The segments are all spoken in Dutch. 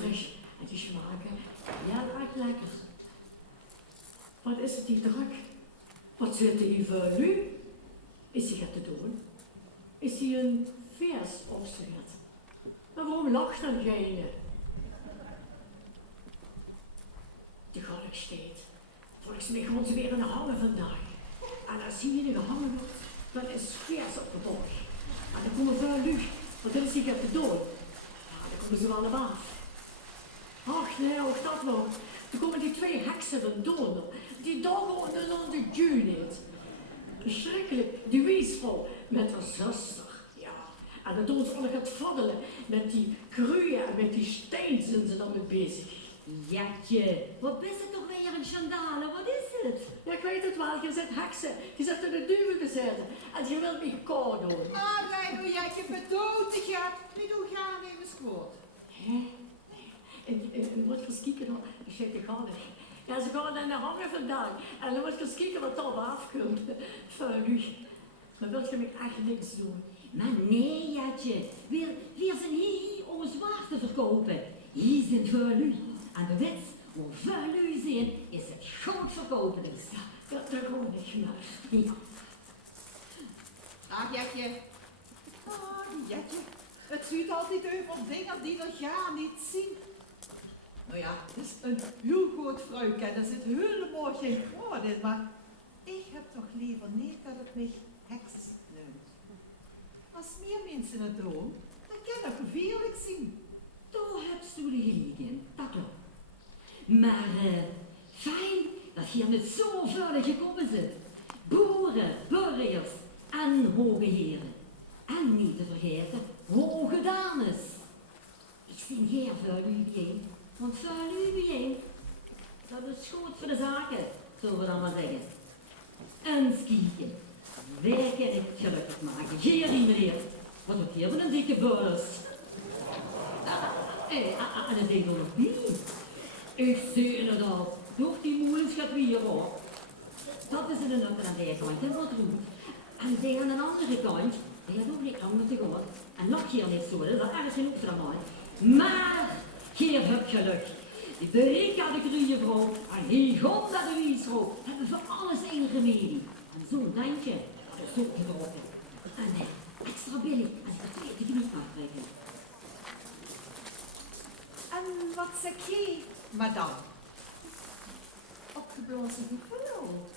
fris en die smaken heel erg lekker. Wat is het die druk? Wat zit er hier voor nu? Is hij het te doen? Is hij een vers opgezet? Maar waarom lacht dan geen? De galk steekt. Volgens mij gaan ze weer in de hangen vandaag. En als hier in de hangen wordt, dan is vers op de borg. En dan komen veel lucht, want dan is hij te doen. Ja, dan komen ze wel naar af. Ach nee, ook dat nog. Dan komen die twee heksen van Donner, die doggen onder de Junit. Verschrikkelijk, die weesvrouw met haar zuster. Ja, en dan doen ze al het vaddelen met die kruien en met die steen zijn ze dan mee bezig. Jatje, wat is het toch weer een schandale? Wat is het? Ja, ik weet het wel, je zit heksen, je zit in de duwen te zetten en je wilt me koud doen. Ah, wij doe jij je bedoeld te gaan, niet hoe gaan in de schoot. Hè? En wat verschieken dan, dat zit ik al niet. Ja, ze gaan naar de hangen vandaag en dan moet je eens kijken wat daar afkomt. Vuil u. Maar wil je me echt niks doen? Maar nee, Jatje, we zijn hier om zwaar te verkopen. Hier zijn vuil. En de wet, hoe vuil u zijn, is het goud verkopen dus. Ja, dat gewoon niet naar. Ja. Ach, Jatje. Ah, die Jatje. Het ziet altijd over dingen die er gaan niet zien. Nou ja, het is een heel goed fruik en er zit helemaal geen kwaad in, maar ik heb toch liever niet dat het mij heks noemt. Als meer mensen het doen, dan kan het gevaarlijk zien. Daar heb je gelijk in, dat klopt. Maar fijn dat hier met zo vuil gekomen zit. Boeren, burgers en hoge heren. En niet te vergeten, hoge dames. Ik zie geen vuil bijeen, want vuil bijeen, dat is goed voor de zaken, zullen we dan maar zeggen. Eens kijken, wij kunnen het gelukkig maken. Geen meneer, wat doet hier van een dikke beurs? En een dikke nog niet. Ik zie inderdaad, door die molens gaat weer op. Dat is in een andere aan de kant, en wat roet. En die aan de andere kant, die had ook niet langer te gaan. En nog hier niet zo, dat is ergens genoeg voor allemaal. Maar, hier heb geluk. De Rika de Gruievrouw en die God de Wiesvrouw hebben voor alles één remedie. En zo'n lijntje, dat is zo gebroken. En extra billig, als ik er 2 niet mag krijgen. En wat zeg jij, madame? Opgeblazen gevoel.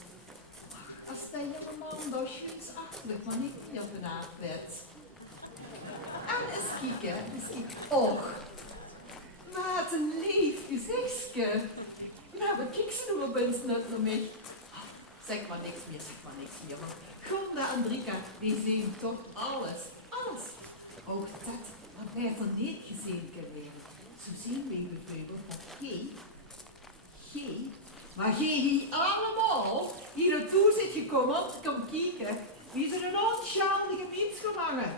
Als de helemaal daar iets achter van niet meer vandaag werd. En eens kijken, Och, wat een lief gezichtje. Nou, wat kijkt ze nog op eens net naar mij? Zeg maar niks meer. Maar Gonda en Drika, die zien toch alles. Ook dat, wat wij er niet gezien kunnen worden. Zo zien we bijvoorbeeld dat maar hier allemaal hier naartoe zit gekomen om te komen kijken wie ze een onschuldige fiets gevangen.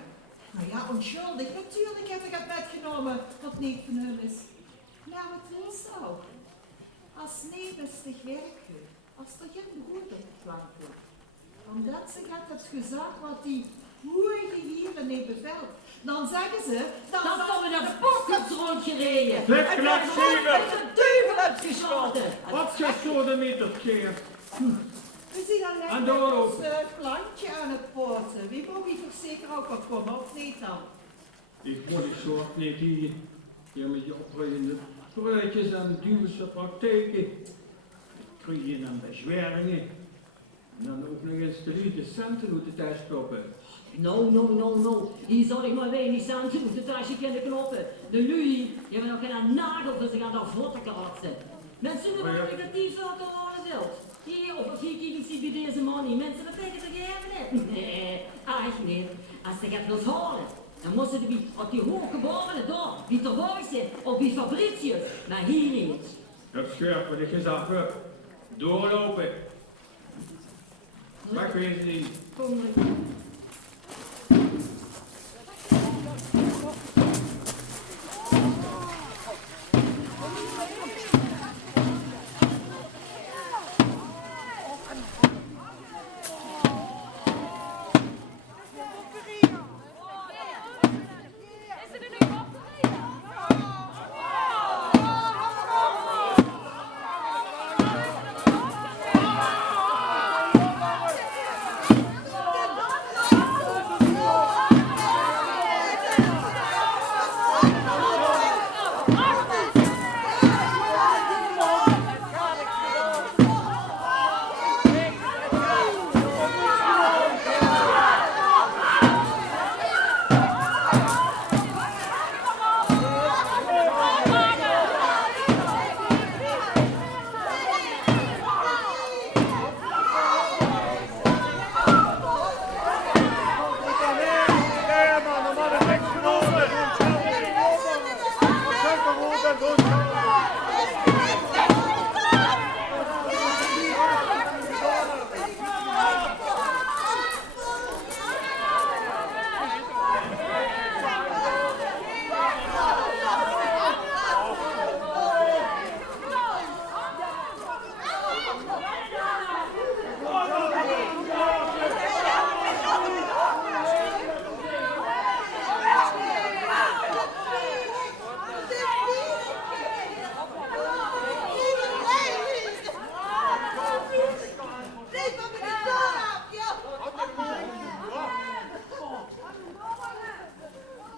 Nou ja, onschuldig, natuurlijk heb ik het metgenomen wat niet van hun is. Nou, het is ook. Als nebestig werkgever, als er geen goed op de plank wordt. Omdat ze het gezag wat die hoeige hieren niet bevelt. Dan zeggen ze, dan we de pockets rondgereden. Zeg, klap, met Steven! de duivel hebt geschoten. Wat zegt zo de meter, keer? We zien alleen En met doorlopen. ons plantje aan het poten. Wie moet hier toch zeker ook op komen, of niet dan? Ik moet ik zorg niet hier met je opgroeiende fruitjes en duwse praktijken. Krijg je dan bezwaringen. En dan ook nog eens de centen moeten thuis stoppen. No. Hier zal ik maar weinig centen op de tasje kunnen knoppen. De lui, die hebben nog geen nagel, dus ze gaan daar vlotte kaarten. Mensen doen wel dat die zo te horen zult. Hier, of hier kijken ze bij deze man niet. Mensen, dat denken ze geen niet. Nee, echt niet. Als ze het wilt halen, dan moeten ze op die hooggeborenen daar, wie ter woord zit, op die fabriekjes. Maar hier niet. Dat scheurt wat ik gezegd heb. Doorlopen. Maar ik weet het niet. Kom maar.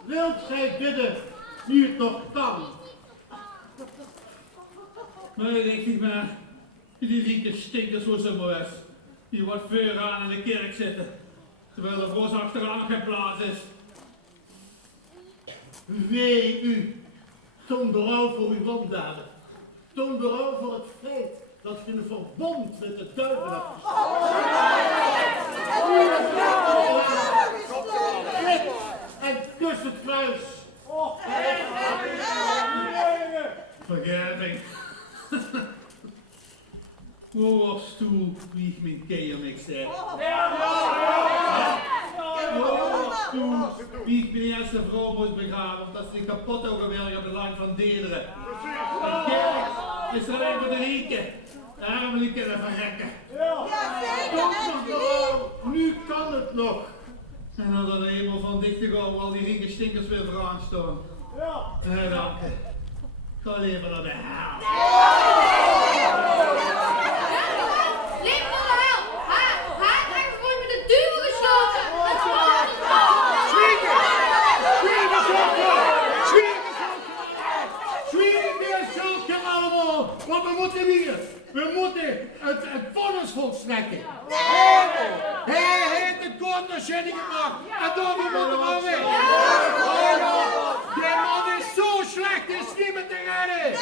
Wilt gij bidden, nu het nog kan? Nee, denk ik maar. Die rieke stinkers voor zomaar weg. Die wordt vooraan in de kerk zitten. Terwijl er voor ons achteraan geen plaats is. Wee u, toon berouw voor uw wandaden. Toon berouw voor het feit dat je een verbond met de duivel hebt gesloten. En kus het kruis. Vergeving. Oorstoel, wie ik mijn keer niks zeg. Oorstoel, wie ik mijn eerste vrouw moest begraven, omdat ze die kapot hebben gewerkt op de lijn van Dederen. De kerk is er alleen voor de rieken. De armen die kunnen verrekken. Nu kan het nog. En dan de hemel van dicht te gaan, al die rieke stinkers weer vooraan staan. En dank je. Ga leven naar de hel. Leef voor de hel! Haar krijgt gewoon met de duivel gesloten! Zwieren zulke allemaal, want we moeten hier. We moeten het vonnis volstrekken. Hij heeft de kondersending gemaakt en dan moeten we wel weg. Die man is zo slecht, is niet meer te redden.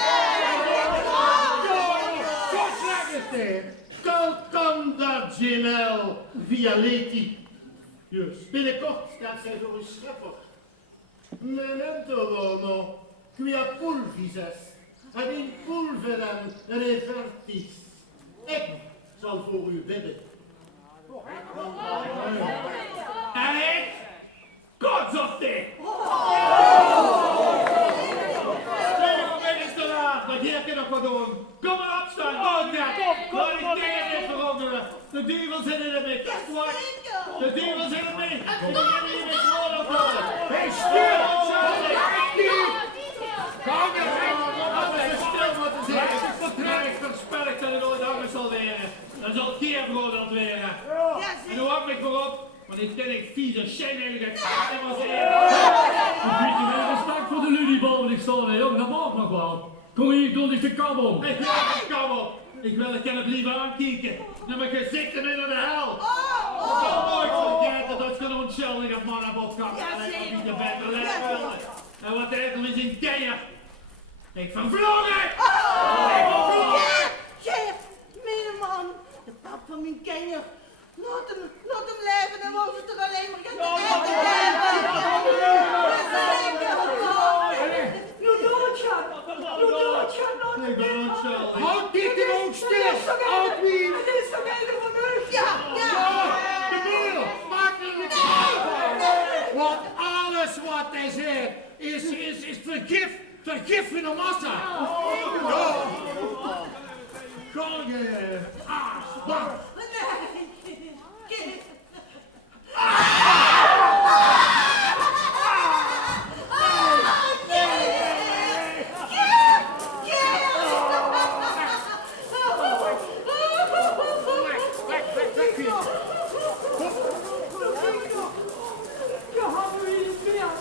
Zo slecht is hij. Calcanda Genel Vialetti. Juist. Binnenkort staat zij voor een schepper. Memento uomo, quia pulvises, ad in pulverem revertis. Ik zal voor u bidden. En ik? Gods op dit! Stevig is te laat, maar hier kan nog wat doen. Kom maar opstaan, oh ja, laat ik tegen dit veranderen. De duivel zit in het mik, de duivel zit in het mik. We beginnen hier met woorden te houden. Hey, stil! Kom je stil moeten zijn. Ik voorspel ik dat het ooit anders zal weren. Dan zal het keer veroordeeld weren. En hoe hap ik voorop? Want ik ken ik vieze, schijnheilige kaarten was hier. Een beetje meer respect voor de ludiebal, ik sta weer, jong, dat mag nog wel. Kom hier, doe niet de kabbel. Ik wil geen kabbel. Ik wil het liever aankijken. Naar mijn gezicht en in de hel. Ik zal nooit vergeten dat zo'n onschuldige man op opkant. En ik op niet de bed te leggen. En wat de hel is in keer. Ik vervlogen! Ik vervlogen! Geef, mijn man, de pap van mijn kenjer. Laat hem leven en was het er alleen maar gaan Ik ben onschuldig. Houd dit gewoon stil! Houd wie! Het is toch even van u? Ja. De muur! Maak niet de want alles wat hij zegt is vergif in de massa! Gewoon je aas! Wacht! Je had me niet meer.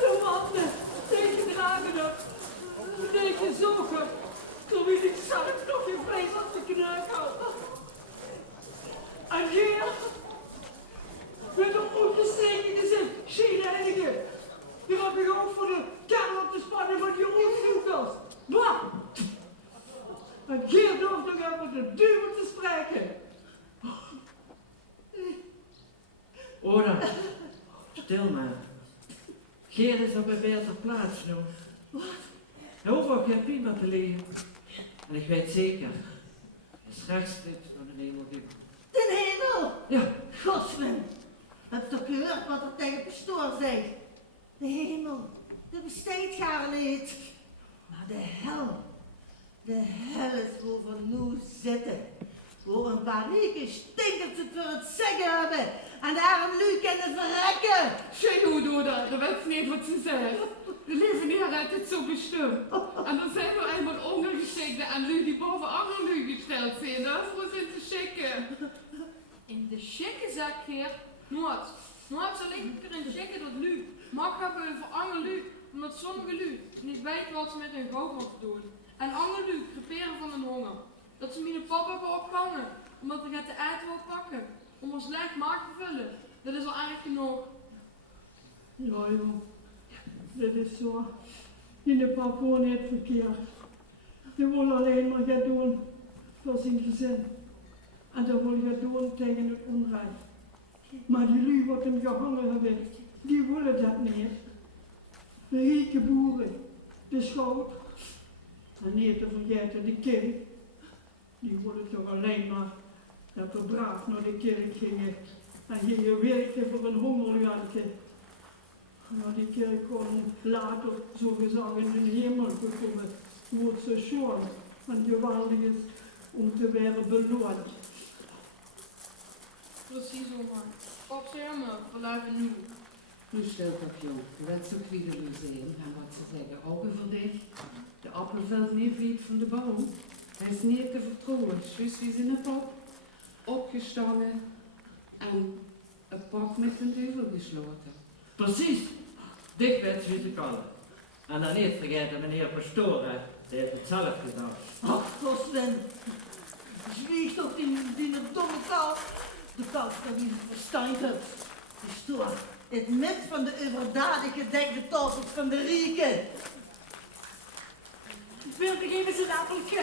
De wanden, tegen dragen op. Tegen zogen. Toen weet ik zelf nog geen vlees op de knuik had. En hier, met een opgesteken zin, geen heilige. Die heb ik ook voor de kern op te spannen van die onzoekers. Bah! En hier durft nog even met de duivel te spreken. Ora, stil maar. Geer is op een beter plaats nu. Wat? zorg heb prima te leven. En ik weet zeker, het is rechtstreeks naar de hemel gaan. De hemel! Ja, Godswin! Heb je toch gehoord wat er tegen pastoor zegt? De hemel, dat bestaat gaar niet. Maar de hel is waar we nu zitten. Voor een paar weken stinkt het voor het zeggen hebben. En daarom nu kunnen verrekken. Schön, Udo, dat weet niet wat ze zeggen. De lieve Heer heeft het zo bestemd. En dan zijn we eenmaal ondergeschikte aan lui die boven andere lui gesteld zijn. Daarvoor zijn te schikken. In de schikke zak, Heer, nooit. Nooit zal ik er in schikken dat lui mag hebben voor andere lui. Omdat sommige lui niet weten wat ze met hun geld moeten doen. En andere lui creperen van hun honger. Dat ze mijn papa hebben opgehangen. Omdat ik het te eten wil pakken. Om ons slecht maag te vullen. Dat is al erg genoeg. Ja, joh. Dat is zo. Je papa niet verkeerd. Die wil alleen maar gaan doen voor zijn gezin. En dat wil je doen tegen het onrecht. Maar die lui wat hem gehangen hebben, die willen dat niet. De rijke boeren, de schout. En niet te vergeten de kerk. Die willen toch alleen maar dat we braaf naar de kerk gingen. En gingen werken voor een hongerlijke. Maar die kerk kon later, zo gezegd, in de hemel gekomen. Wordt zo schoon en geweldig is om te worden beloond. Precies, oma. Pap zei me, verluiden nu. nu stelt dat jong. Je bent zo kwiede museum, en wat ze zeggen, ogen voor dich. De appel valt niet vliet van de boom. Hij is niet te vertrouwen, zus is in een pop, opgestangen en een pak met een duivel gesloten. Precies, dikwijls weet ik al. En dan niet vergeten meneer Pastoor, die heeft het zelf gedaan. Ach, Godswin. Zwieg toch die domme kou. De kou dat wie het verstand hebt. Pastoor, het met van de overdadig gedekte tafels van de rieken. Wil ik even zijn appeltje?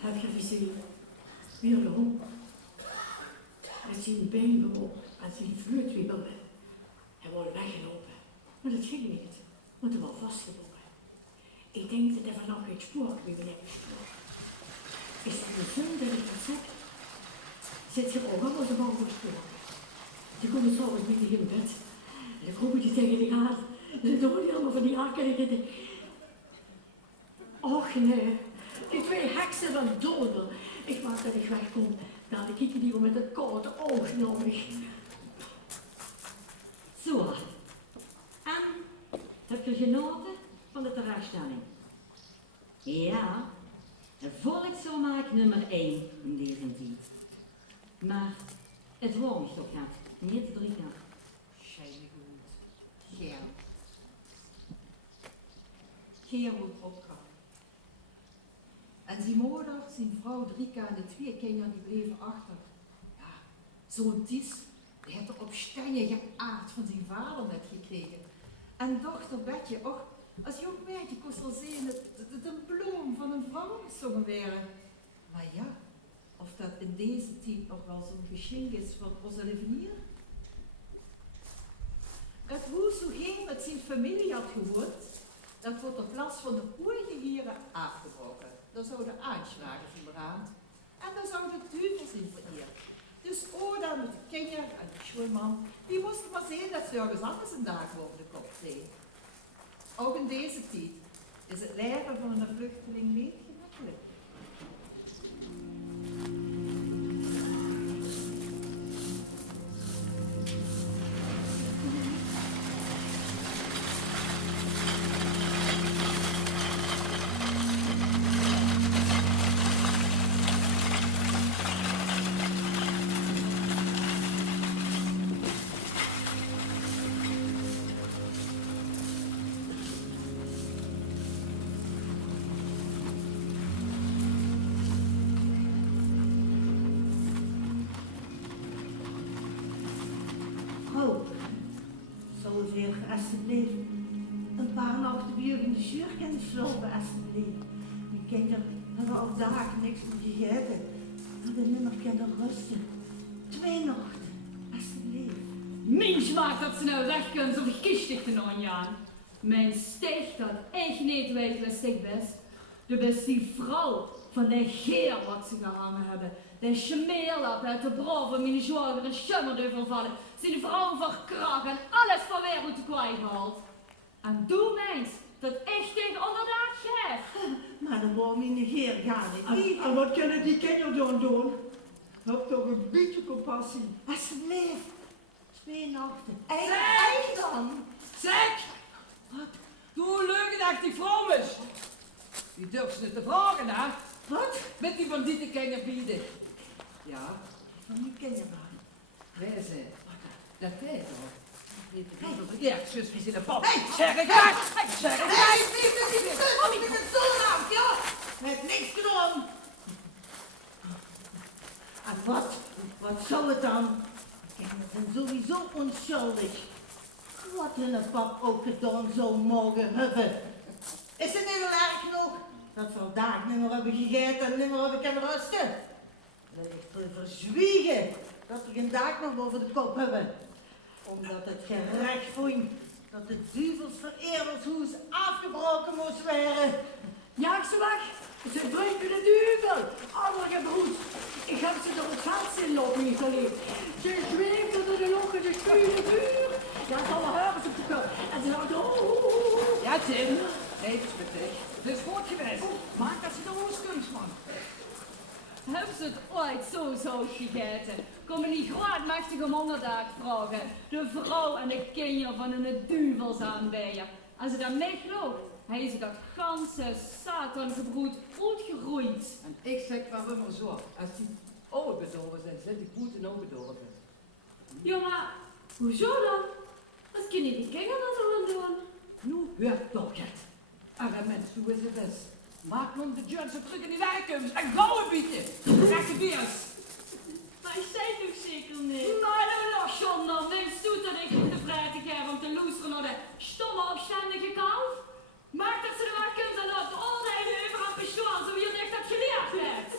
Heb je gezien? Weer de hond. Hij is zijn been bewogen en zijn vlucht wiebelde. Hij wilde weggelopen, maar dat ging niet, want hij was vastgebonden. Ik denk dat hij vanaf geen spoor meer heeft gesproken. Is het een zon dat ik dat zeg? Zit je ook al als een man gesproken? Die komen s'avonds met in bed en dan komen die tegen de gaten. En dan hoor je allemaal van die hakken en ik. Och nee, die twee heksen van donder. Ik maak dat ik wegkom. Nou, dan kijken die wel met het koude oog naar me. Zo. En heb je genoten van de terechtstelling? Ja, een volksvermaak nummer 1 in deze tijd. Maar het wordt toch gaat, niet te drinken. Schijnig goed. Gern. Geer moet opgaan. En zijn moeder, zijn vrouw Drika en de 2 kinderen die bleven achter. Ja, zo'n Ties, die heeft er op stenge geaard van zijn vader net gekregen. En dochter Betje, och, als jong meisje kon ze al zien dat het een bloem van een vrouw gezongen werden. Maar ja, of dat in deze tijd nog wel zo'n geschenk is van onze lievenier? Het hoe zo geen met zijn familie had gewoond, dat wordt op plaats van de oorige heren afgebroken. Dan zouden aanslagen zijn beraamd en dan zouden duivels zijn vereerd. Dus Oda met de kinderen en de schoolman, die moesten maar zien dat ze ergens anders een dag boven de kop kregen. Ook in deze tijd is het leren van een vluchteling niet gemakkelijk. Zoveel, alsjeblieft. Een paar nachten bij jullie in de zuur kunnen slopen, alsjeblieft. Die kinderen hebben al dagen niks meer gegeten. Hadden nimmer kunnen rusten. 2 nachten, alsjeblieft. Mens maakt dat ze nou weg kunnen, zo verkistig te nou aan. Mijn sticht dat echt niet weet wat ik best. Du bist die vrouw van de geer wat ze gehangen hebben. De schmeerlap uit de brave mijn zwager en schummer vervallen. Zijn vrouw verkracht en alles van wereld te kwijt gehaald. En doe mens dat ik tegen onderdag geef. Maar dan wou mijn heer gaan niet. En wat kunnen die kinderen dan doen? Heb toch een beetje compassie. Alsjeblieft. 2 nachten. Zeg! Ei dan. Zeg! Wat? Hoe leuk dat die vrouw is! Die durft ze te vragen, hè? Wat? Met die bandieten kunnen bieden. Ja, Van die kinderwagen. wij zijn. Dat weet al. Weet je niet wat verkeerd, zus, wie zit er pap? Zeg ik uit! Zeg ik Hey, uit! ik ben zo lang, ja. Met niks gedaan. En wat zou het dan? Kinderen zijn sowieso onschuldig. Wat hun pap ook gedaan zou mogen hebben. Is het niet al erg genoeg dat ze vandaag niet meer hebben gegeten en niet meer hebben kunnen rusten? Dat is te verzwiegen dat we geen dag nog boven de kop hebben. Omdat het gerecht vond dat het duvelsvereerdershoes afgebroken moest worden. Jaag ze weg. Ze drinken de duivel. Allemaal gebroed. Ik heb ze door het veld zien lopen, niet alleen. Ze zweefden door de lucht in de schuine vuur. Ja, ze hadden herbers op de kop. En ze dachten, oh. Ja, Tim. Nee, het is met dich. Het is goed geweest. Maak dat ze de oostkunst, man. Hebben ze het ooit zo zout gegeten? Kom me niet graag machtig om onderdag vragen. De vrouw en de kinderen van een duvels aanbijen. Als ze dat niet gelooft, hij is dat ganse satangebroed uitgeroeid. En ik zeg maar immer zo, als die oude bedorven zijn die goede ook bedorven. Ja, maar hoezo dan? Wat kunnen die kinderen dan aan doen? Nu hört toch het. Arme mens, hoe is het best? Maak nun de Johnse terug in die werkums en gauw bieten. Krijg je biers. Maar ik zei toch zeker niet? Maar nou nog, John, dan wist u dat ik op de vrijdag heb om te loesteren naar de stomme opstandige kalf? Maak dat ze de werkums en dat oordelen over aan pistool, zo je echt dat geleerd hebt.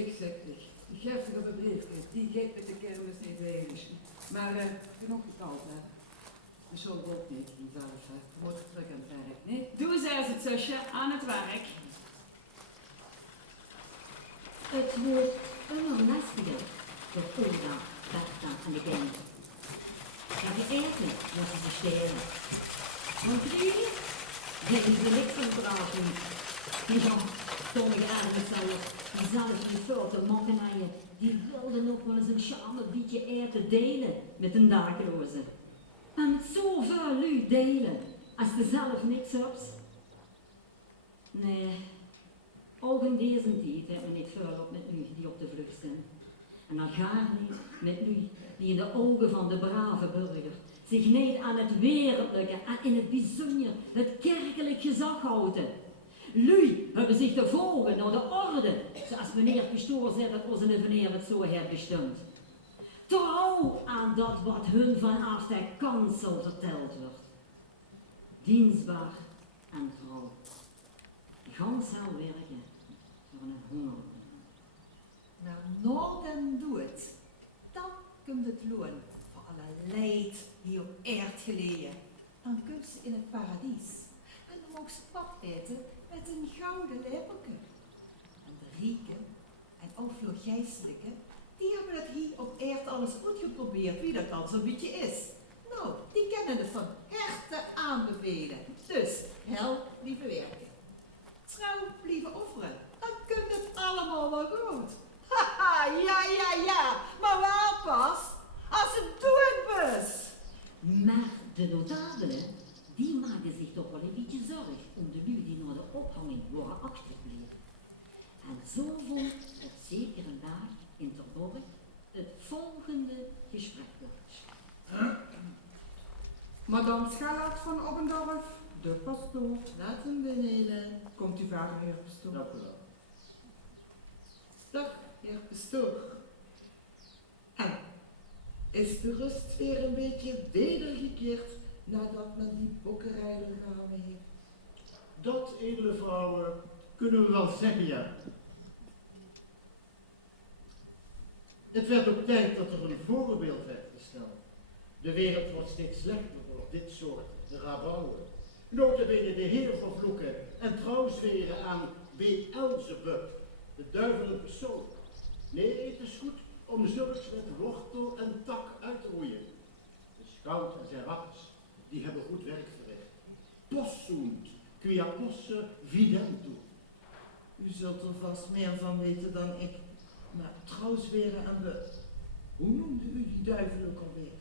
Ik zeg niet. Die geeft op een briefje. Die geeft met de kermis niet weinig. Maar genoeg gekald, hè. Dat zal ook niet, vanzelf, hè. Wordt terug aan het werk, nee? Doe zei het zusje, aan het werk. Het wordt onnastiger voor Oda, Bertha en de kinderen. Ja, die eten moeten ze stelen. Want jullie hebben ze niks van praten. Die van sommige armen zelfs, die zelf die foute mokkenaaien, die wilden nog wel eens een charmebietje eten delen met een dakloze. En met zoveel lui delen, als ze zelf niks hebt. Nee, ook in deze tijd hebben we niet veel op met u die op de vlucht zijn. En dan gaat niet met u die in de ogen van de brave burger zich niet aan het wereldlijke en in het bijzonder het kerkelijk gezag houden. Lui hebben zich te volgen naar de orde, zoals meneer Pastoor zei dat onze meneer het zo heeft bestemd. Trouw aan dat wat hun vanaf de kansel verteld wordt. Dienstbaar en trouw. Gans zou werken voor een honger. Maar nou dan doe het. Dan komt het loon voor alle leed hier op aard geleden. Dan komt ze in het paradies. En dan mag ze pap eten met een gouden lepeltje. En de rieken en ook veel geestelijken, die hebben het hier op aard alles uitgeprobeerd, wie dat dan zo'n beetje is. Nou, die kennen het van harte aanbevelen. Dus, help lieve werken. Trouw lieve offeren. Dan komt het allemaal wel goed. Haha, ja. Maar waar pas? Als het doen is. Maar de notabelen, die maken zich toch wel een beetje zorg om de lui die naar de ophanging worden achtergebleven. En zo vond het zeker een dag in Terborg het volgende gesprek plaats. Madame Schallert van Oppendorf, de pastoor. Laat hem beneden. Komt u vader, heer pastoor? Dank u wel. Dag, heer pastoor. En, is de rust weer een beetje wedergekeerd nadat men die bokkerij begraven heeft? Dat, edele vrouwen, kunnen we wel zeggen, ja. Het werd ook tijd dat er een voorbeeld werd gesteld. De wereld wordt steeds slechter door dit soort rabouwen. Notabene de heer vervloeken en trouwzweren aan Beelzebub, de duivel in persoon. Nee, het is goed om zulks met wortel en tak uit te roeien. De schout en zijn rakkers, die hebben goed werk verricht. Possunt, quia posse videntur. U zult er vast meer van weten dan ik. Maar trouwzweren en hoe noemde u die duivel ook alweer?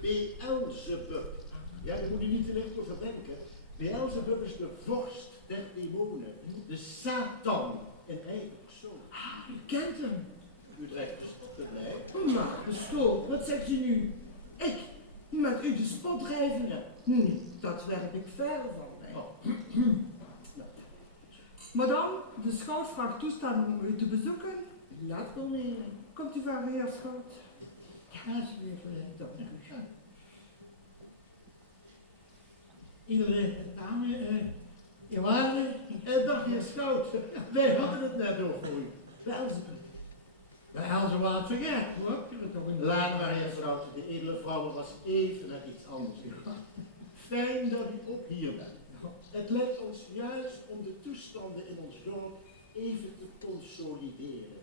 Beelzebub. Ja, daar moet je niet te licht over denken. Beelzebub is de vorst der demonen. De Satan in eigen persoon. Ah, u kent hem. U drijft de spot te blij. Maar, bestoor, wat zegt u nu? Ik, met u de spot drijven? Ja. Dat werp ik ver van mij. Oh. Madame, de schout vraagt toestemming om u te bezoeken. Laat me mee. Komt u van heer schout? Ja, alsjeblieft, dank u. Iedere dame, Johanne, dag heer Schout. Wij hadden het net over u. Beelzebub. Wij hadden ze wat vergeten, hoor. Laat maar heer Schout, de edele vrouw was even met iets anders. Fijn dat u ook hier bent. Het lijkt ons juist om de toestanden in ons dorp even te consolideren.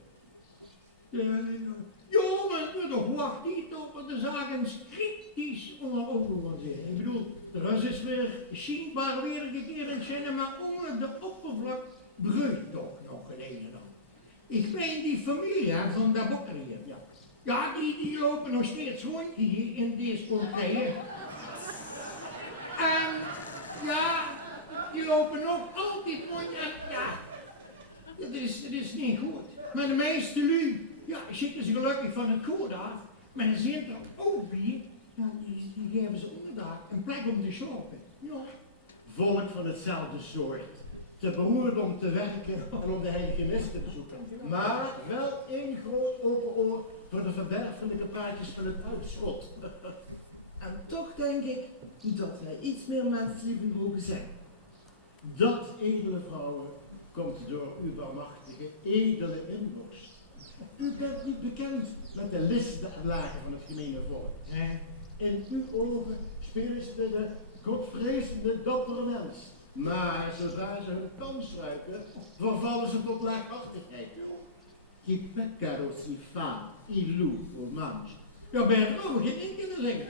Jongen, wacht niet op de zaken kritisch onder ogen zitten. Ik bedoel, er is weer zienbaar weer gekeerd zijn, maar onder de oppervlak bruit toch nog geleden dan. Ik meen die familie van de bokker hier. Ja, die lopen nog steeds rond hier in deze portijen. En ja, die lopen nog altijd rond en ja, dat is niet goed. Maar de meeste lui, ja, zitten ze gelukkig van het goed af. Maar er zit er ook wie, ja, die geven ze onderdag een plek om te shoppen. Ja. Volk van hetzelfde soort. Te beroerd om te werken en om de heilige mis te bezoeken. Maar wel één groot open oor voor de verderfelijke praatjes van het uitschot. En toch denk ik dat wij iets meer menselijk mogen zijn. Dat, edele vrouwen, komt door uw barmachtige, edele inborst. U bent niet bekend met de listen en lagen van het gemene volk. In uw ogen spelen ze de godvrezende, dappere mens. Maar zodra ze hun kans ruiken, vervallen ze tot laaghartigheid. Chi peccaro si fa, illu o mangia. Ja, ben je er over geen enkele zeggen.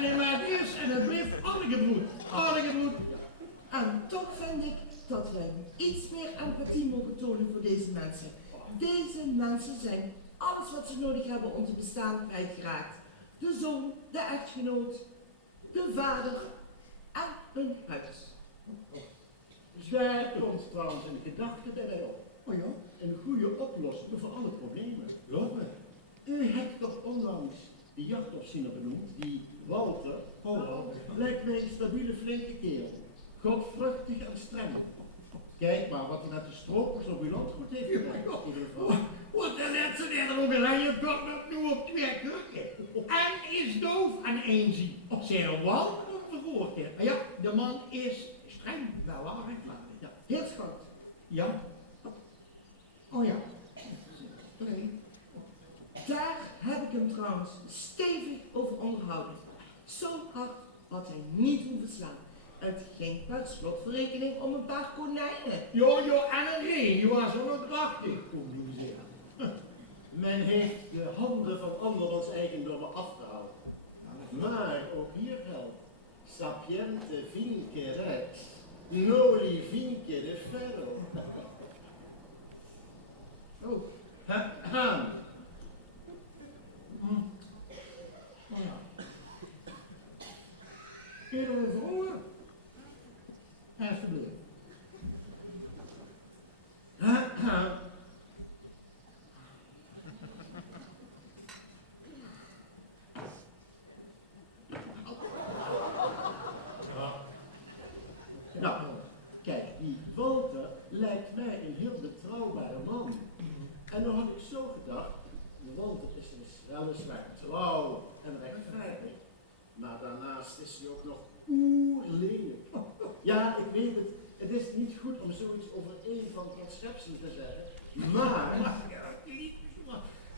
Nee, maar het is en het blijft algebroed. En toch vind ik dat wij iets meer empathie mogen tonen voor deze mensen. Deze mensen zijn alles wat ze nodig hebben om te bestaan kwijtgeraakt. De zoon, de echtgenoot, de vader en hun huis. Daar komt trouwens een gedachte bij mij op. Oh ja? Een goede oplossing voor alle problemen. Lopen. U hebt toch onlangs die jachtofziener benoemd, die Walter. Lijkt mij een stabiele flinke kerel. Godvruchtig en streng. Kijk maar wat hij met de stropers op uw landgoed heeft gedaan. Wat de laatste derde ook alleen je komt nog nu op 2 krukken. En is doof en eenzie. Zeer Walter verwoord. Maar ja, de man is streng, wel waar ik van. Ja. Heer Schout. Ja. Oh ja. Daar heb ik hem trouwens stevig over onderhouden. Zo hard had hij niet hoeven slaan. Het ging per slotverrekening om een paar konijnen. Jo, en een reen, je was zo nog drachtig, kom je zeggen. Men heeft de handen van andermans eigendommen afgehaald. Maar ook hier geldt, sapiente vince rex, noli vince de ferro. Oh. Haan. Oh ja. Edele vrouwen. Alsjeblieft. Nou, kijk, die Walter lijkt mij een heel betrouwbare man. En dan had ik zo gedacht, Walter is weliswaar trouw en rechtvaardig. Maar daarnaast is hij ook nog oerlelijk. Ja, ik weet het. Het is niet goed om zoiets over één van Schepsen te zeggen. Maar...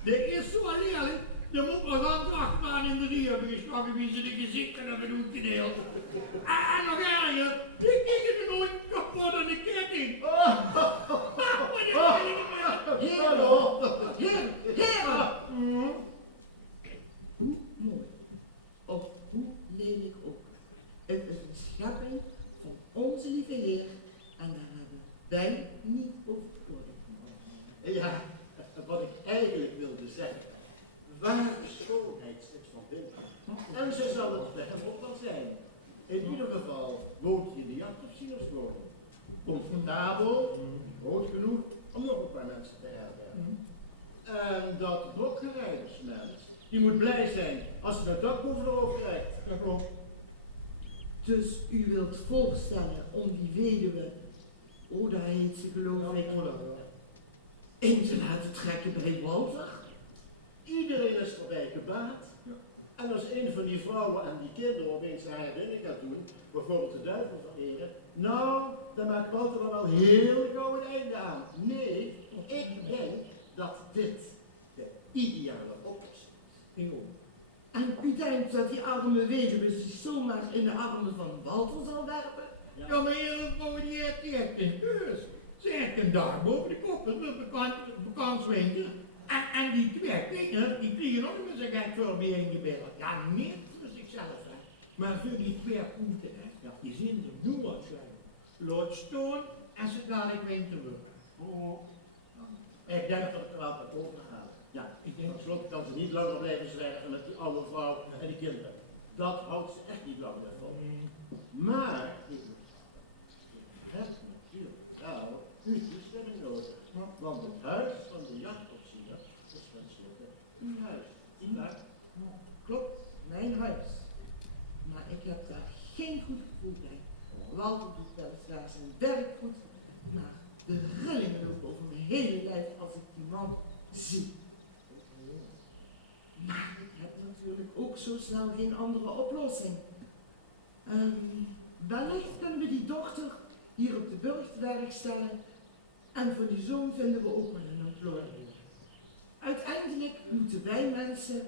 Dit is zo lelijk Je moet nog aan achteraan in de rie hebben geslagen wie ze de gezichten hebben doen gedeeld. En nog erger, die keken er nooit kapot aan de ketting. Heren! Hoe mooi, of hoe lelijk ook. Het is een schepping van onze lieve Heer en daar hebben wij niet over oordeel. Ja, wat ik eigenlijk wilde zeggen. Ware schoonheid zit van binnen. En zo zal het bij hem ook wel zijn. In ieder geval woont hij in de jachtovzienerswoning. Comfortabel, groot genoeg om nog een paar mensen te herbergen. En dat blokgerijdersmens, die moet blij zijn als hij het dak boven de hoofd krijgt. Dat klopt. Dus u wilt voorstellen om die weduwe, Oda heet ze geloof ik, in te laten trekken bij Walter? Iedereen is erbij gebaat. En als een van die vrouwen en die kinderen opeens haar herinnering gaat doen, bijvoorbeeld de duivel vereren, nou, dan maakt Walter er wel heel gauw een einde aan. Nee, ik denk dat dit de ideale oplossing is. En u denkt dat die arme weduwe zich zomaar in de armen van Walter zal werpen? Ja, maar hele vrouw die heeft een keus. Ze heeft een dag boven de kop, dat is bekend zwinken. En die twee kinderen, die vliegen ook met zijn gek voor me heen gebeurd. Ja, niet voor zichzelf, hè. Maar voor die twee koeten, hè. Ja, die zien er nu wat zijn. Laat staan en ze dadelijk weer terug. Ik denk dat ik er altijd over ga. Ja, ik denk tenslotte kan ze niet langer blijven zwerven met die oude vrouw en die kinderen. Dat houdt ze echt niet lang meer vol. Maar ik heb natuurlijk wel uw toestemming nodig. Want het huis van de jachtofficier is tenslotte uw huis. Niet waar? Klopt, mijn huis. Maar ik heb daar geen goed gevoel bij. Walter doet weliswaar zijn werk goed, maar de rillingen lopen over mijn hele lijf als ik die man zie. Maar ik heb natuurlijk ook zo snel geen andere oplossing. Wellicht kunnen we die dochter hier op de burchtwerk stellen en voor die zoon vinden we ook wel een ontplooiing. Uiteindelijk moeten wij mensen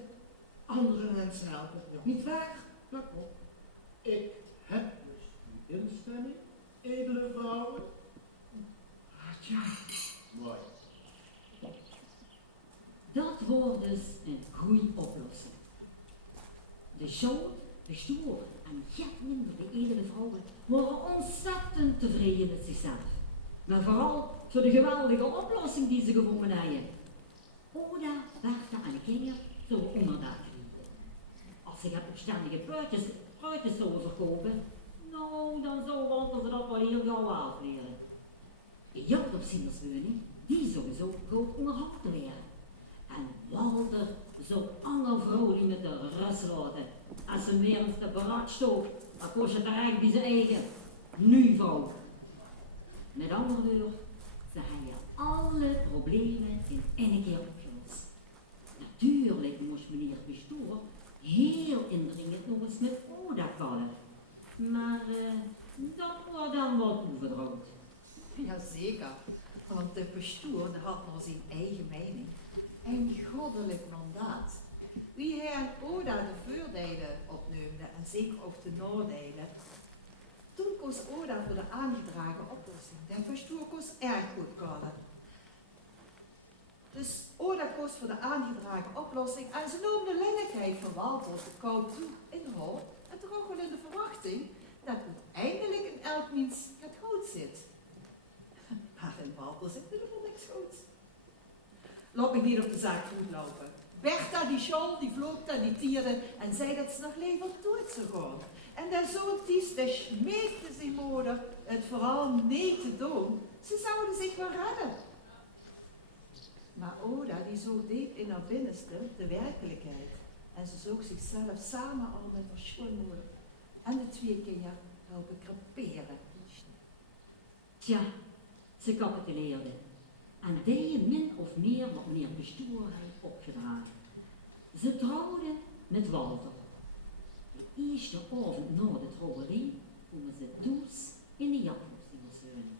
andere mensen helpen, niet waar? Dat klopt. Ik heb dus uw instemming, edele vrouwen. Ja. Mooi. Dat wordt dus een goede oplossing. De zoon, de stoer en jet minder de edele vrouwen worden ontzettend tevreden met zichzelf. Maar vooral voor de geweldige oplossing die ze gevonden hebben. Oda werkte aan de kinderen zo onderdak lieten. Als ze het opstandige fruitjes zouden verkopen, nou dan zou Walter ze dat wel heel gauw afleren. De jachtovzienerswoning, die sowieso goed onderhouden werden. En Walter zou alle vrouwen met de rust laten. Als ze meer eens de barak stook, dan kost je terecht bij zijn eigen. Nu vrouw. Met andere woorden, ze hebben alle problemen in één keer opgelost. Natuurlijk moest meneer Bestoor heel indringend nog eens met Oda kallen. Maar dat wordt dan wat toevertrouwd. Jazeker, want de pastoor had nog zijn eigen mening. Een goddelijk mandaat. Wie hij aan Oda de voordelen opneemde en zeker ook de nadelen, toen koos Oda voor de aangedragen oplossing. De pastoor koos erg goed kallen. Dus Oda koos voor de aangedragen oplossing en ze noemde de lelijkheid van Walter de kou toe in de hol en toch ook wel in de verwachting dat uiteindelijk in elk mens het goed zit. Maar in Walter zit er voor niks goed. Laat me niet op de zaak goed lopen. Bertha die school, die vloekte en die tierde en zei dat ze nog leven dood zou gaan. En de zoon Ties, de smeekte zijn moeder het vooral niet te doen. Ze zouden zich wel redden. Maar Oda die zoog diep in haar binnenste de werkelijkheid. En ze zoog zichzelf samen al met haar schoonmoeder. En de twee kinderen helpen creperen. Tja, ze capituleerde. En deed min of meer wat meneer Bestoor had opgedragen. Ze trouwden met Walter. De eerste avond na de trouwerie komen ze thuis in de jachtovzienerswoning.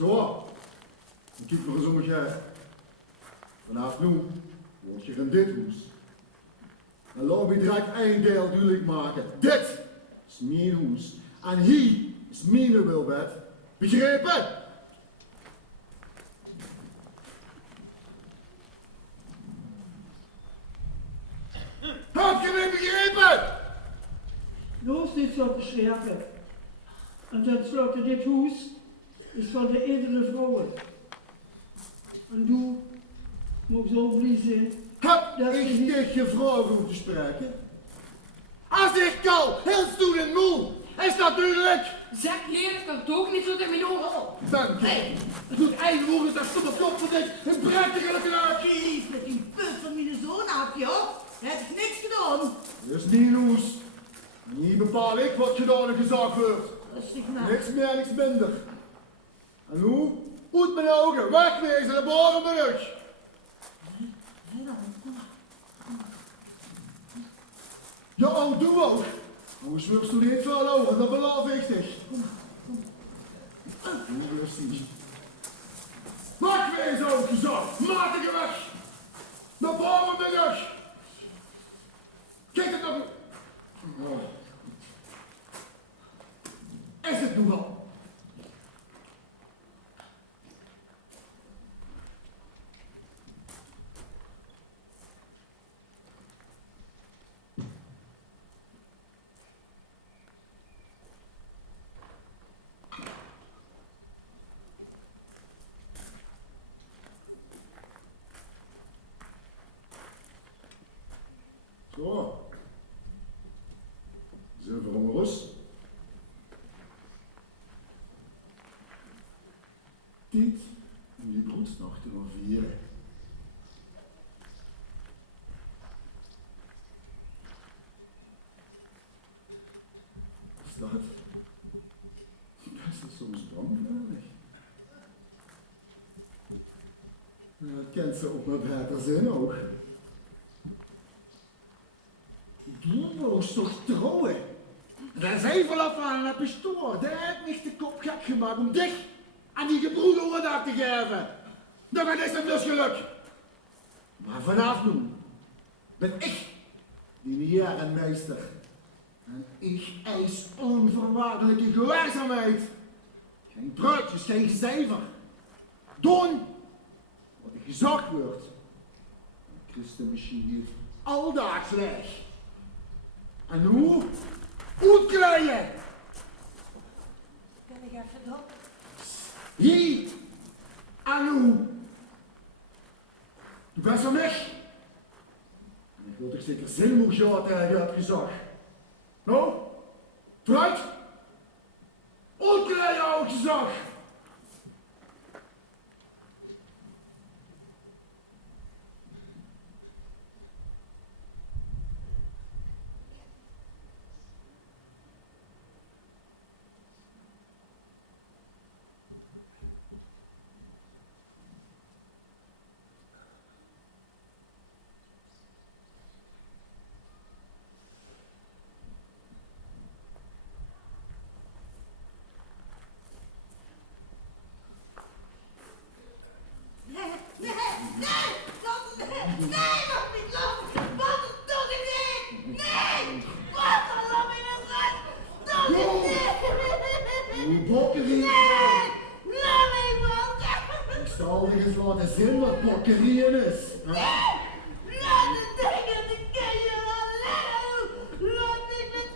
Zo, dan kijk maar eens om je heen. Vanaf nu word je in dit huis. En laat me direct één deel duidelijk maken. Dit is mijn huis. En hier is mijn wilbed. Begrepen? Heb je me begrepen? Je hoeft niet zo te schrijven. En tenslotte, dit huis is van de edele vrouwen. En du moet zo blij zijn. Heb ik tegen vrouwen moeten spreken? Als ik al heel stoel en moe, is natuurlijk. Zeg, leer ik dat toch niet zo in mijn oren? Dank je. Het doet eindelijk dat stomme kop van dit een prettige knaak. Jeez, met die put van mijn zoon af, joh. Heb ik niks gedaan. Dat is niet loes. Hier bepaal ik wat gedaan en gezegd wordt. Rustig maar. Niks meer, niks minder. En nu, uit mijn ogen, wegwezen en boven mijn rug. Hé dan, kom maar. Ja, oh, doe ook. Hoe zwurst u niet veel over, dat beloof ik dich. Hoe rustig. Wegwezen ook gezegd, matige weg. Naar boven mijn rug. Kijk het nog. Oh. Is het nu al? Zo. Zilver om rust. Tijd om je broedsnacht te vieren. Is dat? Best soms dwangveilig. Dat kent ze ook maar beter zijn ook. Doelloos toch trouwen? Daar zijn vanaf aan het bestuur. Daar heeft niet de kop gek gemaakt om dich aan die gebroederen oordag te geven. Dan is het dus geluk. Maar vanaf nu ben ik die jarenmeester. En ik eis onvoorwaardelijke gehoorzaamheid. Geen bruidjes, geen gezever. Doen wat er gezegd wordt. De Christenmachine hield aldags weg. En hoe? Uitkleien! Kan ik even doen? Hier! En hoe? Du bent van weg! En ik wil toch zeker zin hoe je het gezegd. Nou? Vooruit! Uitkleien, oude gezag! De zin wat pokkerieën is. Laat het denken, ik ken je wel. Laat ik met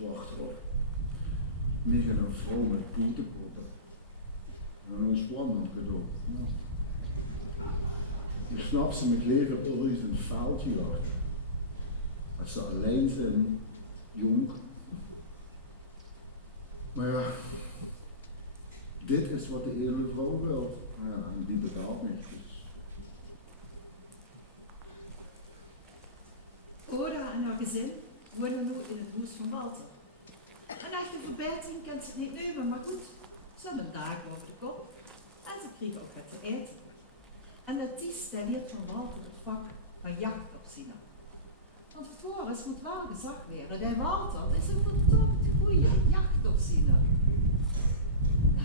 Wacht erop. Liggen een vrouw met boetepoten. En nou spannend gedaan. Nou. Ik snap ze met leven al eens een foutje wacht. Als ze alleen zijn, jong. Maar ja, dit is wat de edele vrouw wil. Ja, en die betaalt niks. Dus. Oda en haar gezin wonen nu in het huis van Walter. Een echte verbetering kan ze het niet nemen, maar goed, ze hebben een dag over de kop en ze kregen ook wat te eten. En dat is leert van Walter het vak van jachtopziener. Want vervolgens moet wel gezegd worden, dat Walter is een verdomd goede jachtopziener. Maar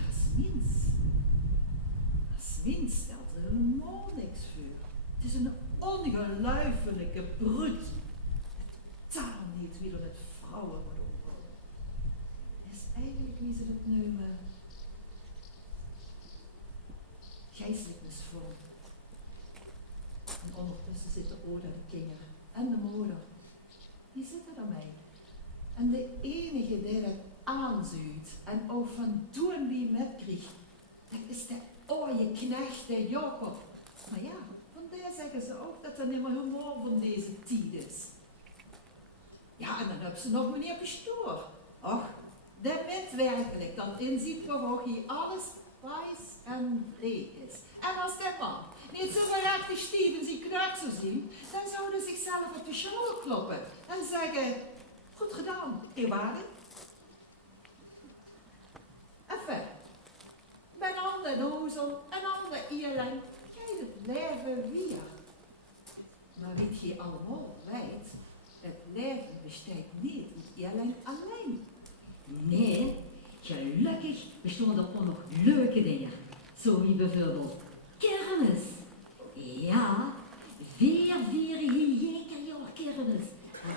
Asmin stelt er helemaal niks voor. Het is een ongelooflijke brut. Taal niet wie er met vrouwen wordt opgehouden. Is eigenlijk wie ze het noemen geestelijk misvormd. En ondertussen zitten Oda de kinder en de moeder. Die zitten ermee. En de enige die dat aanzuigt en ook van doen wie metkriegt, dat is de oude knecht, de Jacob. Maar ja, van daar zeggen ze ook dat er niet meer humor van deze tijd is. Ja, en dan hebben ze nog meneer Pastoor. Och, dat bent werkelijk dat inziet waarop hij alles wijs en vrij is. En als dat man niet zo waarachtig Steven zijn knaak zou zien, dan zouden ze zichzelf op de schouder kloppen en zeggen, goed gedaan, eerwaardig. Enfin, bij een ander nozel, een ander ierling, gij het leven weer. Maar weet je allemaal weet, het leven bestaat niet uit ierling alleen. Nee, gelukkig bestonden er ook nog leuke dingen. Zo wie bijvoorbeeld kermis. Ja, weer hier jaar kermis.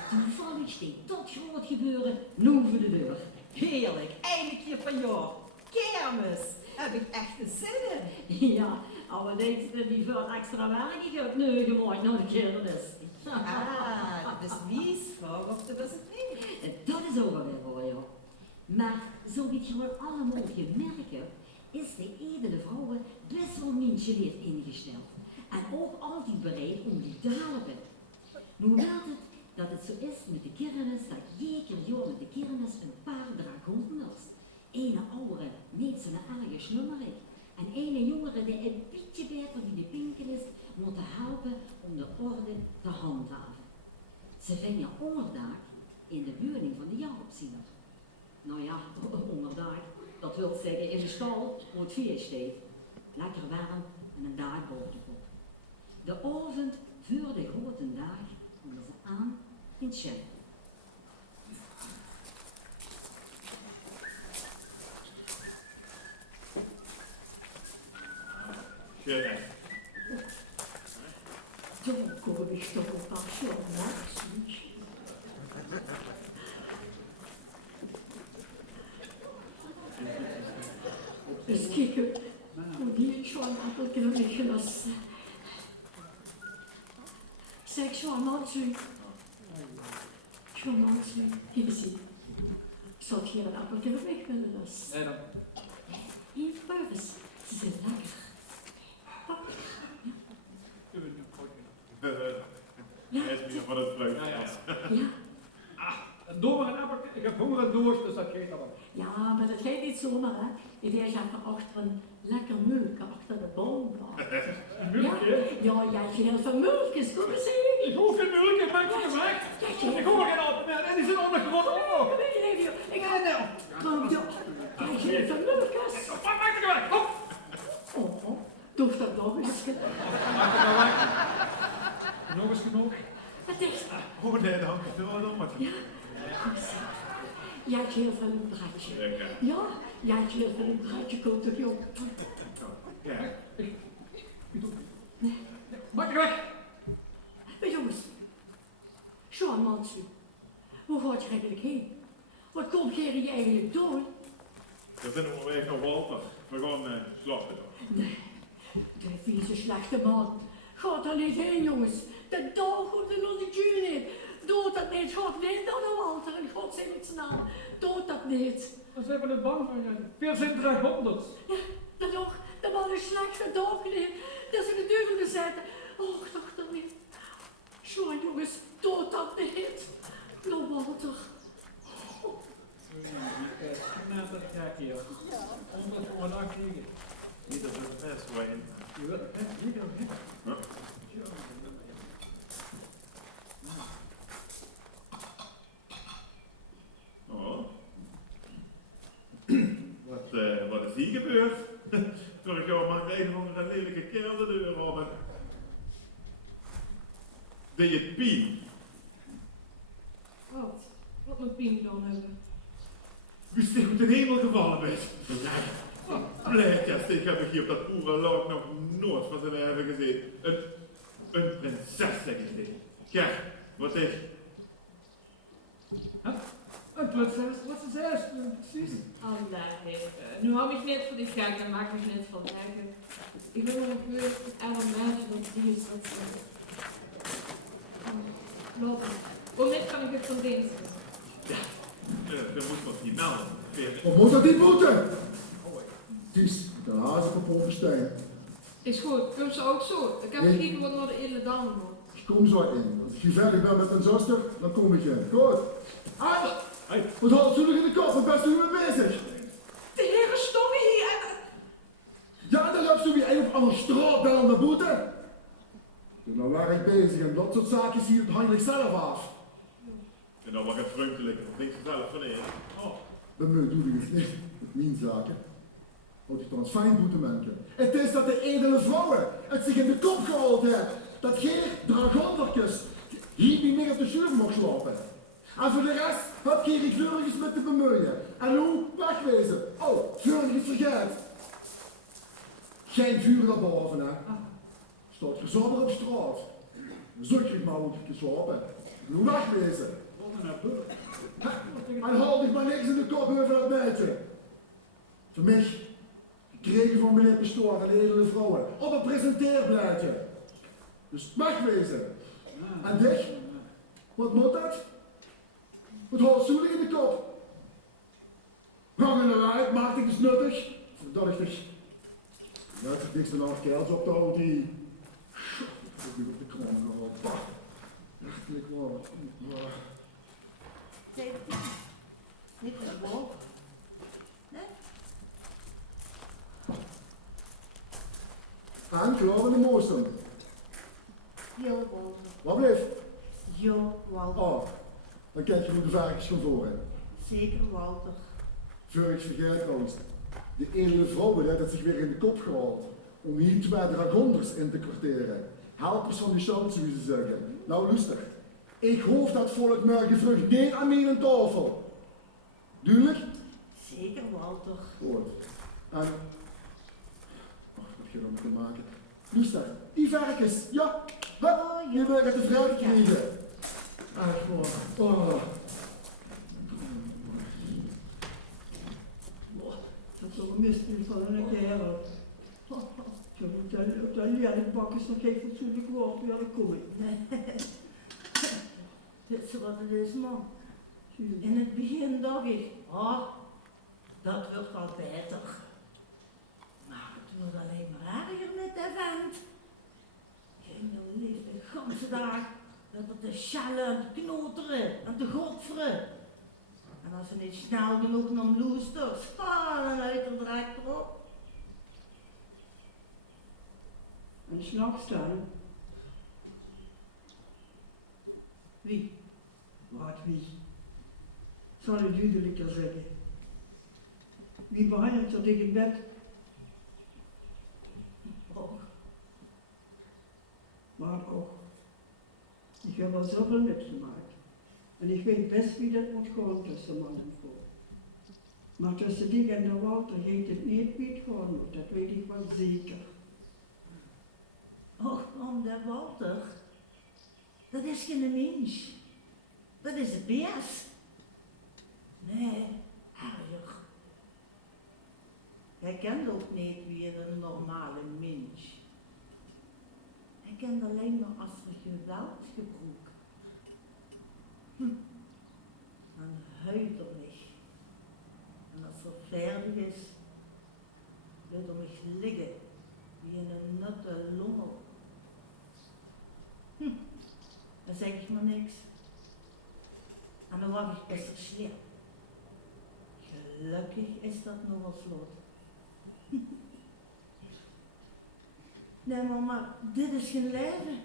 En toevallig steekt dat groot gebeuren nu voor de deur. Heerlijk, eindelijk keer per jaar. Kermis, heb ik echt de zin in. Ja, maar denkt dat die voor extra werk hebt nu gemaakt naar de kermis. Ah, dat is wies voor, of dat is het niet. Dat is ook wel weer waar, ja. Maar zo wie je wel allemaal gemerkt hebt, is de edele vrouwen best wel mincheleerd ingesteld. En ook altijd bereid om die te helpen. Nu weet het dat het zo is met de kermis, dat jeker jaar met de kermis een paar dragonders. Ene oudere, niet zo'n erge slummerig. En ene jongere die een beetje beter die de pinken is, moeten helpen om de orde te handhaven. Ze vingen onderdak in de woning van de jachtopziener. Nou ja, onderdag, dat wil zeggen in de stal waar het vee steekt. Lekker warm en een dag boven de kop. De avond voor de grote dag komen ze aan in het shed. Dan kom ik toch op afstand, Max. Dus kijk, hoe die schon appeltje nog niet gelassen. Zeg, schon mal zu. Schon mal zu. Hier zie. Ik zal hier een appeltje nog weg willen lassen. Nee, dan. Hier, Purvis. Ze zijn lekker. Hij is meer van het vleugel. Ja. Doe maar een appel. Ik heb honger en dorst, dus dat geeft allemaal. Ja, maar dat gaat niet zomaar, hè. Je gaat achter een lekker mulk achter de boom. Ja, jij hebt heel veel mulkjes, kom eens hier. Ik hoef geen mulk, ik ben van weg. Ik hoor geen appel meer en die zijn ondergrond ook. Ik ga nou. Jij hebt heel veel mulkjes. Maak het weg, op. Oh, doe dat nog eens. Maak het nou weg. Nog eens genoeg. Wat is dat? Oh nee, dan doe maar wat. Ja. Jij hebt heel veel een bradje. Ja, jij hebt heel veel een bradje, komt toch jong. Ja. Nee. Maak het weg. Maar jongens, Sean Mansu, hoe gaat je eigenlijk heen? Wat komt je eigenlijk door? Dat vinden we echt nog Walter. We gaan slachten. Nee, de vieze slechte man. Gaat er niet heen, jongens. De dag komt er nog niet in. Doe dat niet. Gaat niet naar de Walter en God zijn met z'n naam. Doe dat niet. Dan zijn we er bang van, ja. 2400. Ja, dat Niet dat het best wijn. Ja. Oh. Wat is hier gebeurd? Vorig jaar maakte een of andere lelijke kerel de deur open. Deed je pien? Wat? Wat moet Pien dan hebben? Wist je hoe de hemel gevallen bent? Blijkjes, ik heb hier op dat boerenland nog nooit van zijn leven gezien. Een prinses, zeg ik tegen. Kijk, wat is... Een prinses, wat is het? Precies. Oh nee, nu hou ik niet voor die gek en maak me niet van kijken. Ik wil nog een keer aan een meisje dat die is dat ze... Lopen. Wanneer kan ik het van dienst? Ja, er moet wat niet melden. Of moet dat niet moeten? Ties, de hazen van Pompenstein. Is goed, kom ze ook zo. Ik heb gekeken wat naar de edele dame moet. Ik kom zo in. Als ik hier verder ben met mijn zuster, dan kom ik in. Goed. Hey, wat houdt ze nog in de kop? Wat bent u mee bezig? De heren stonden hier en... Ja, dan heb je weer een of ander straatbel naar boete. Nou waar ik bezig en dat soort zaken zie je het handelijk zelf af. En dan mag het vriendelijk, of niks zelf van eer. Oh. Bij mij doe ik het niet, met mijn zaken. Houd je trouwens fijn boete, mensen. Het is dat de edele vrouwen het zich in de kop gehaald hebben. Dat geen dragondertjes hier niet meer op de zuur mag slapen. En voor de rest heb je geen kleurigjes met te bemoeien. En hoe? Wegwezen. Oh, kleurigjes vergeet. Geen vuur naar boven, hè. Staat gezammen op straat. Zo krijg maar ook geslapen. Nu wegwezen. En haal dich maar niks in de kop over dat meisje. Voor mij, gekregen van meneer Pastoor en de edele vrouwen. Op een presenteerblaadje. Dus wegwezen. En dich? Wat moet dat? Wat houdt zoelig in de kop? Hangen eruit, maakt ik eens nuttig. Verdacht. Ja, het is niks van alle kerels op de auto die... Ik heb op de kroon gehaald. Bah! Echt waar. Kijk, niet meer boven. Nee? En, klaar in de mooiste. Jo, Walter. Wat blijft? Jo, Walter. Oh, dan kijk je hoe de varkens van voren. Zeker, Walter. Vurigs vergeet trouwens. De edele vrouwen hebben het zich weer in de kop gehaald. Om hier twee dragonders in te kwarteren. Helpers van de chance, wie ze zeggen. Nou, luister. Ik hoef dat volk morgen vroeg niet aan mijn tafel. Duidelijk? Zeker, Walter. Goed. En... Ach, wat ga je dan te maken? Luister, die varkens, ja. Hup, je wil het de vrouw krijgen. Echt waar. Oh. Dat is zo'n mispunt van een kerel. Je moet dat lelijk bakken, nog geen fatsoenlijk woord meer komen. Weet je wat het is, man? In het begin dacht ik, oh, dat wordt wel beter. Maar het wordt alleen maar erger met de vent. Ging de liefde de ganse dag dat het te sjellen en te knoteren en te godveren. En als ze niet snel genoeg nam loesters, dan uit er direct erop. En s'nachts dan? Wie? Wat wie? Zal ik duidelijker zeggen. Wie behandelt er tegen bed? Och. Maar ook. Ik heb al zoveel metgemaakt. En ik weet best wie dat moet gaan tussen man en vrouw. Maar tussen die en de Walter ging het niet wie het gaan moet, dat weet ik wel zeker. Och, om de Walter. Dat is geen mens. Dat is een beest. Nee, erger. Hij kent ook niet wie een normale mens. Hij kent alleen maar als er geweld gebruikt. En huiderig. En als er fertig is, wil er mich liggen, wie een nutte lommel. Dan zeg ik maar niks. En dan word ik best slecht. Gelukkig is dat nog wel slot. Nee, mama, dit is geen leven.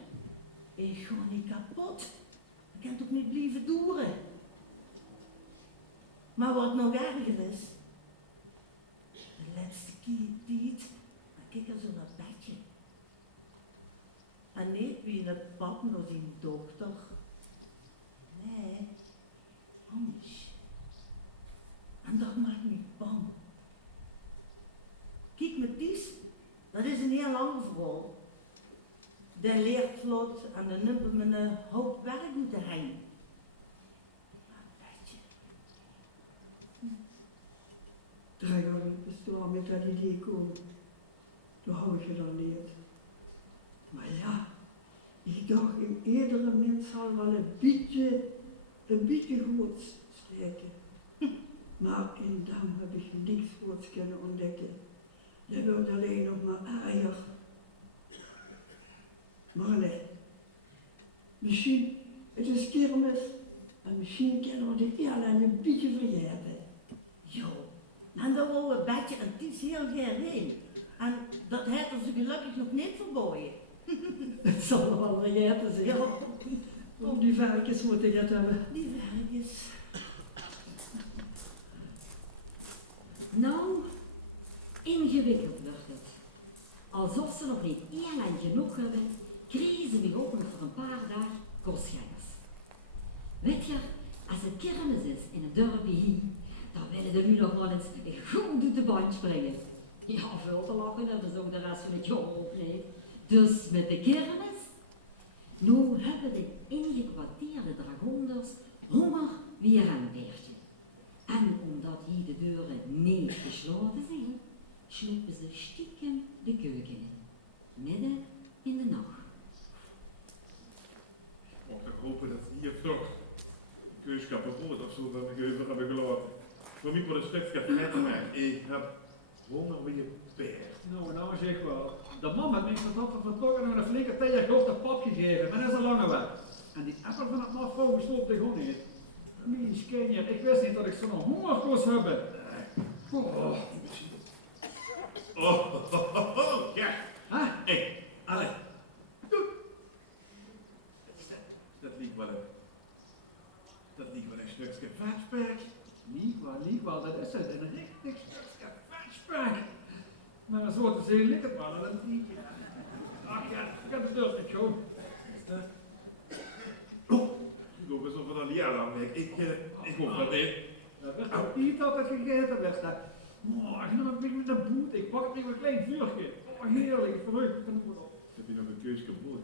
Ik ga niet kapot. Ik kan het ook niet blijven doeren. Maar wat nog erger is, de laatste keer tijd, dan kijk ik zo naar het bedje. En niet wie een pap naar zijn dochter. Nee, anders. En dat maakt me bang. Kijk, Mathies, dat is een heel lange vrouw. Die leert vlot en dan neemt hem een hoop werk moeten hangen. Dreier bestaan met dat idee komen. Daar hou ik geleerd. Maar ja, ik dacht in iedere mens zal wel een beetje goed spreken. Maar in Dam heb ik niks goeds kunnen ontdekken. Dat wordt alleen nog maar erger. Maar nee, misschien het is kermis en misschien kunnen we de airline een beetje vergeten. Jo, en dan wou het bedje en het is heel ver heen. En dat heeft er ze gelukkig nog niet verboden. Het zal wel vergeten zijn. Ja. Om die varkens moeten je het hebben. Die varkens. Nou, ingewikkeld wordt het. Alsof ze nog niet eerlijk genoeg hebben, kregen ze mij ook nog voor een paar dagen kostgangers. Weet je, als het kermis is in een dorpje hier, dan willen de nu nog wel eens goed uit de band springen. Ja, veel te lachen, dat is ook de rest van het jaar ook niet. Dus met de kermis, nu hebben de ingekwartierde dragonders honger weer een beertje. En omdat hier de deuren niet gesloten zijn, slopen ze stiekem de keuken in, midden in de nacht. Ik mag toch hopen dat ze hier toch een keuskappen brood of zo van de geuvel hebben gelaten. Voor mij voor een stukje vet maken. Ik heb honger weer peer. Nou zeg wel. De man heeft niks van vertrokken en een flinke tijd op de pap gegeven, maar dat is een lange weg. En die appel van het mafvrouw sloopt er gewoon niet. Mies, ken je, ik wist niet dat ik zo'n honger moest hebben. Oh, ja. Hé, Alec. Dat liep wel een stukje vetspek. Liek wel, dat is het, een richtig stukje vetspek. Maar zo te zien ligt het wel, dat niet. Ach ja, ik heb het durf niet, joh. Ik loop eens over de liaar aan, ik hoop dat niet. Dat werd ook niet altijd gegeten werd. Oh, ik neem een beetje met de boet, ik pak het met een klein vuurtje. Oh, heerlijk, verrukt. Heb je nog een keus kapot?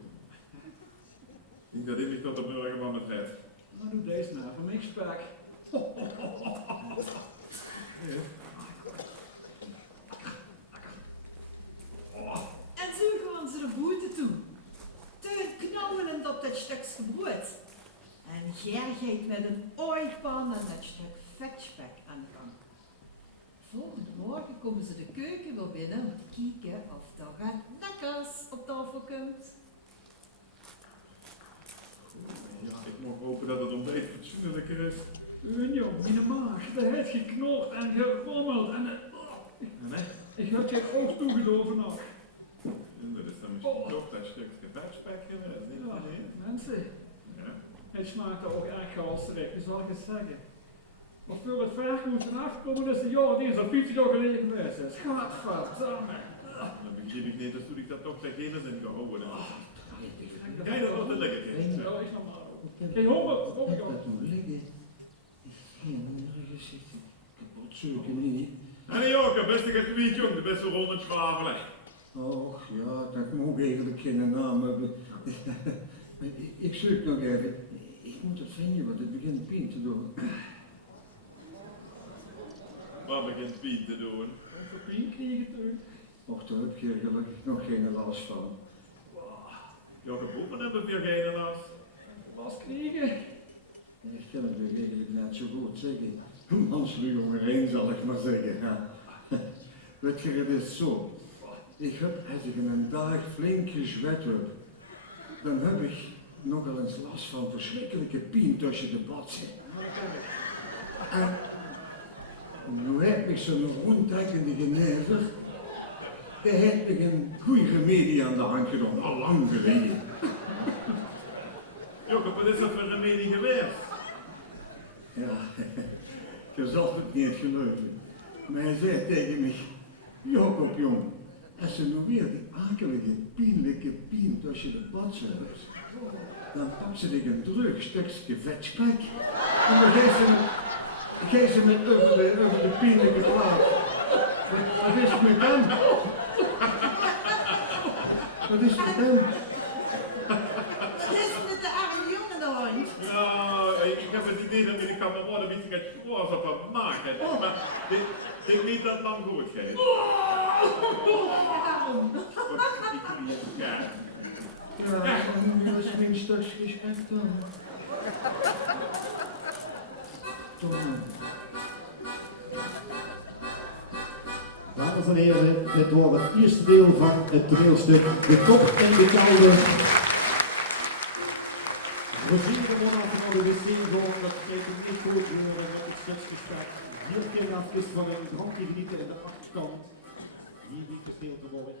Ik denk dat dit niet tot de burgerman betreft. Maar doe deze nou, voor mijn spek. En zo gaan ze de boete toe. Te knauwelend op dat stukje brood. En Ger gaat met een ooigbaan aan dat stuk vetspek aan de gang. Volgende morgen komen ze de keuken weer binnen om te kijken of er wat lekkers op tafel komt. Ja, ik mag hopen dat het ontbijt fatsoenlijker is. Jong, in de maag, dat heeft geknord en gerommeld en ik heb je oog toegedoven nog. En dat is dan misschien toch dat stukje vetspek geweest, niet? Ja, mensen. Ja. Het smaakt ook erg galsterig, dat zal ik eens zeggen. Maar voor het verk moesten afkomen is de jaar die zo'n fietsje toch gelegen geweest is. Gadverdamme. Dan begrijp ik niet, dus toen ik dat toch bij kennis in gehouden heb. Ga je dat wat te lekker krijgen? Ja, is normaal. Geen honger, kom ik op. Kapot zoeken niet. En Joke, best ik het kwijt, jong, de beste ronde zwavelen. Och ja, dat moet eigenlijk geen naam hebben. Ik zoek nog even. Ik moet het vinden, want het begint pijn te doen. Wat begint Piet te doen? Voor pien krijgen terug. Och, daar heb je gelukkig nog geen last van. Joke boven hebben we geen last. Was krijgen. Ik kan het eigenlijk net zo goed zeggen. Mansluw omheen zal ik maar zeggen. Ja. Weet je, het is zo. Ik heb, als ik een dag flink gezwet heb, dan heb ik nogal eens last van verschrikkelijke pijn tussen de botsen. En nu heb ik zo'n rondtrekkende genever. Daar heb ik een goede remedie aan de hand gedaan, al lang geleden. Jokke, wat is dat voor remedie geweest? Ja, je zal het niet geloven. Maar hij zei tegen mij, Jacob jong, als je nou weer die akelige, pijnlijke pien tussen de badzuilers, dan pak ze dich een druk stukje vet spek en dan geef ze met over de pijnlijke plaat. Wat is het met hem? Wat is het met hem? Wat is er met de arme jongen dan? Nou, ik heb het idee dat ik kan worden een beetje het spoor op het maken. Maar ik weet dat het lang goed gaat. Ja. Ja, nu is mijn stukje respect dan. Tom. Dames en heren, dit was het eerste deel van het toneelstuk De Kop en de Kelder. We zien gewoon van de wc gewoon dat het niet goed horen met het schutsgesprek. Hier kinderen van een drankje genieten in de achterkant. Hier niet gesteeld te worden.